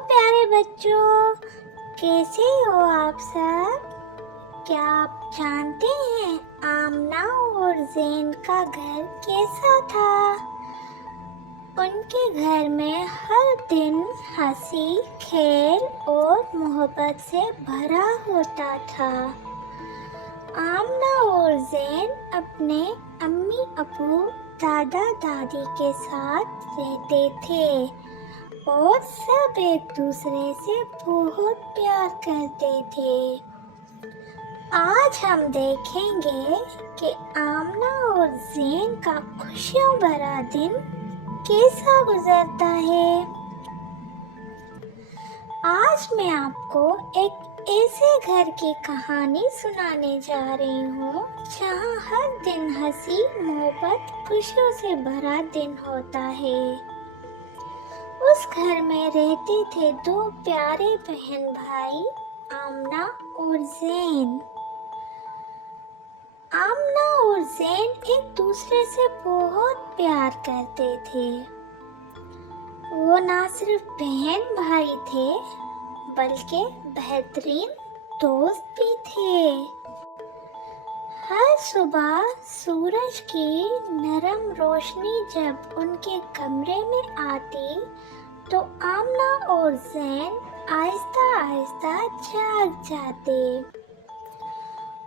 پیارے بچوں، کیسے ہو آپ سب؟ کیا آپ جانتے ہیں آمنہ اور زین کا گھر کیسا تھا؟ ان کے گھر میں ہر دن ہنسی، کھیل اور محبت سے بھرا ہوتا تھا۔ آمنہ اور زین اپنے امی ابو، دادا دادی کے ساتھ رہتے تھے اور سب ایک دوسرے سے بہت پیار کرتے تھے۔ آج ہم دیکھیں گے کہ آمنہ اور زین کا خوشیوں بھرا دن کیسا گزرتا ہے۔ آج میں آپ کو ایک ایسے گھر کی کہانی سنانے جا رہی ہوں جہاں ہر دن ہنسی، محبت، خوشیوں سے بھرا دن ہوتا ہے۔ اس گھر میں رہتے تھے دو پیارے بہن بھائی، آمنہ اور زین۔ آمنہ اور زین ایک دوسرے سے بہت پیار کرتے تھے۔ وہ نہ صرف بہن بھائی تھے بلکہ بہترین دوست بھی تھے۔ ہر صبح سورج کی نرم روشنی جب ان کے کمرے میں آتی تو آمنہ اور زین آہستہ آہستہ جاگ جاتے۔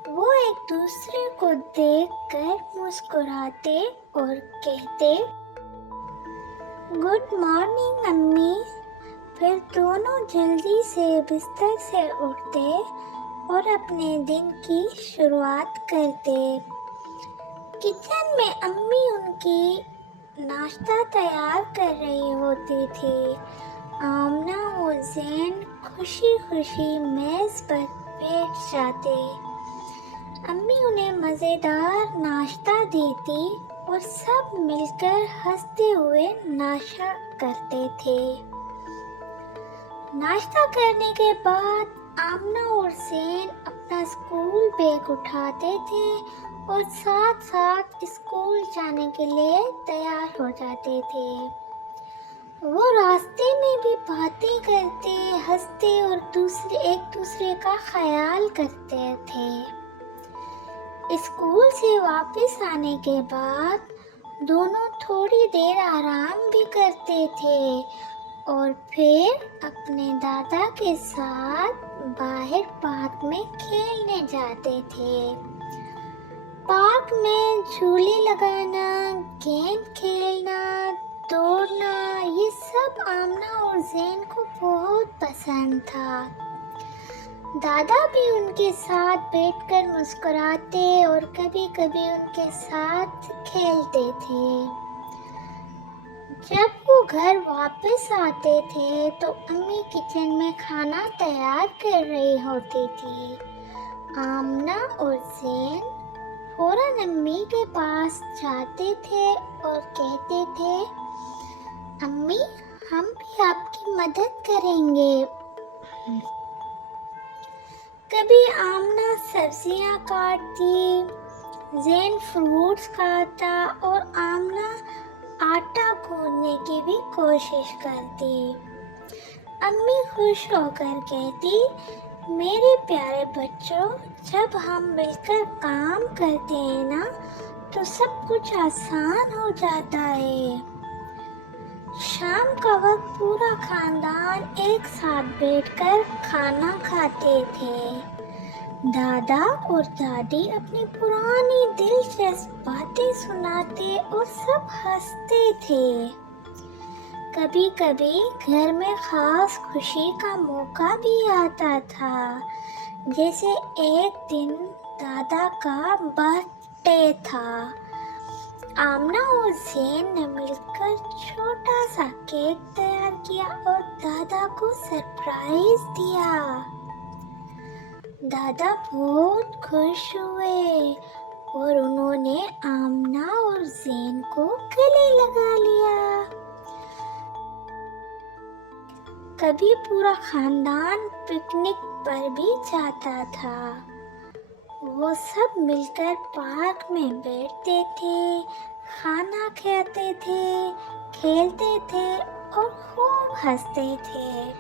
وہ ایک دوسرے کو دیکھ کر مسکراتے اور کہتے، گڈ مارننگ امی۔ پھر دونوں جلدی سے بستر سے اٹھتے اور اپنے دن کی شروعات کرتے۔ کچن میں امی ان کی ناشتہ تیار کر رہی ہوتی تھی۔ آمنہ اور زین خوشی خوشی میز پر بیٹھ جاتے۔ امی انہیں مزیدار ناشتہ دیتی اور سب مل کر ہنستے ہوئے ناشتہ کرتے تھے۔ ناشتہ کرنے کے بعد آمنہ اور زین اپنا اسکول بیگ اٹھاتے تھے اور ساتھ ساتھ اسکول جانے کے لیے تیار ہو جاتے تھے۔ وہ راستے میں بھی باتیں کرتے، ہنستے اور ایک دوسرے کا خیال کرتے تھے۔ اسکول سے واپس آنے کے بعد دونوں تھوڑی دیر آرام بھی کرتے تھے اور پھر اپنے دادا کے ساتھ باہر پارک میں کھیلنے جاتے تھے۔ پارک میں جھولے لگانا، گیند کھیلنا، دوڑنا، یہ سب آمنہ اور زین کو بہت پسند تھا۔ دادا بھی ان کے ساتھ بیٹھ کر مسکراتے اور کبھی کبھی ان کے ساتھ کھیلتے تھے۔ جب وہ گھر واپس آتے تھے تو امی کچن میں کھانا تیار کر رہی ہوتی تھی۔ آمنہ اور زین فوراً امی کے پاس جاتے تھے اور کہتے تھے، امی ہم بھی آپ کی مدد کریں گے۔ کبھی آمنہ سبزیاں کاٹتی، زین فروٹس کاٹتا اور آمنہ آٹا گوندنے کی بھی کوشش کرتی۔ امی خوش ہو کر کہتی، میرے پیارے بچوں، جب ہم مل کر کام کرتے ہیں نا تو سب کچھ آسان ہو جاتا ہے۔ شام کا وقت پورا خاندان ایک ساتھ بیٹھ کر کھانا کھاتے تھے۔ دادا اور دادی اپنی پرانی دلچسپ باتیں سناتے اور سب ہنستے تھے۔ کبھی کبھی گھر میں خاص خوشی کا موقع بھی آتا تھا، جیسے ایک دن دادا کا برتھ ڈے تھا۔ آمنہ اور زین نے مل کر چھوٹا سا کیک تیار کیا اور دادا کو سرپرائز دیا۔ دادا بہت خوش ہوئے اور انہوں نے آمنہ اور زین کو گلے لگا لیا۔ کبھی پورا خاندان پکنک پر بھی جاتا تھا۔ وہ سب مل کر پارک میں بیٹھتے تھے، کھانا کھاتے تھے، کھیلتے تھے اور خوب ہنستے تھے۔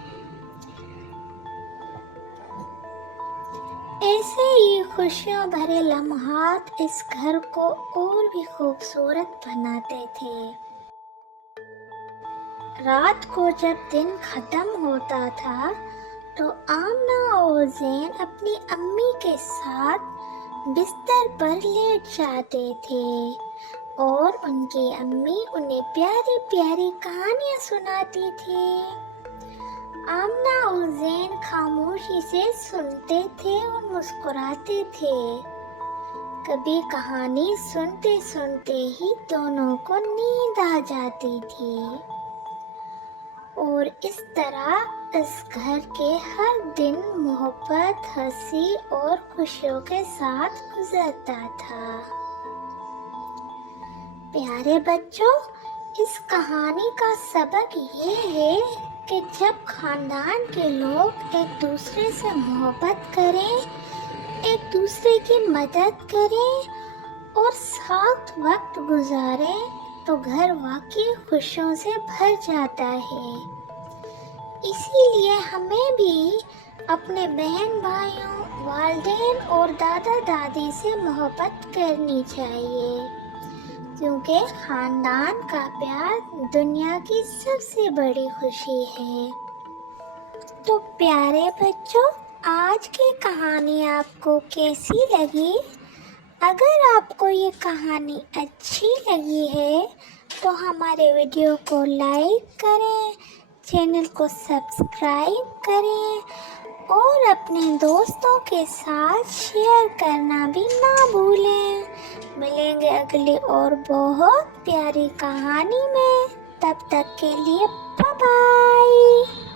ایسے ہی خوشیوں بھرے لمحات اس گھر کو اور بھی خوبصورت بناتے تھے۔ رات کو جب دن ختم ہوتا تھا تو آمنہ اور زین اپنی امی کے ساتھ بستر پر لیٹ جاتے تھے اور ان کی امی انہیں پیاری پیاری کہانیاں سناتی تھی۔ آمنہ اور زین خاموشی سے سنتے تھے اور مسکراتے تھے۔ کبھی کہانی سنتے سنتے ہی دونوں کو نیند آ جاتی تھی اور اس طرح اس گھر کے ہر دن محبت، ہنسی اور خوشیوں کے ساتھ گزرتا تھا۔ پیارے بچوں، اس کہانی کا سبق یہ ہے کہ جب خاندان کے لوگ ایک دوسرے سے محبت کریں، ایک دوسرے کی مدد کریں اور ساتھ وقت گزاریں تو گھر واقعی خوشیوں سے بھر جاتا ہے۔ اسی لیے ہمیں بھی اپنے بہن بھائیوں، والدین اور دادا دادی سے محبت کرنی چاہیے، کیونکہ خاندان کا پیار دنیا کی سب سے بڑی خوشی ہے۔ تو پیارے بچوں، آج کی کہانی آپ کو کیسی لگی؟ اگر آپ کو یہ کہانی اچھی لگی ہے تو ہمارے ویڈیو کو لائک کریں، چینل کو سبسکرائب کریں اور اپنے دوستوں کے ساتھ شیئر کرنا بھی نہ بھولیں۔ ملیں گے اگلی اور بہت پیاری کہانی میں، تب تک کے لیے بائے بائے۔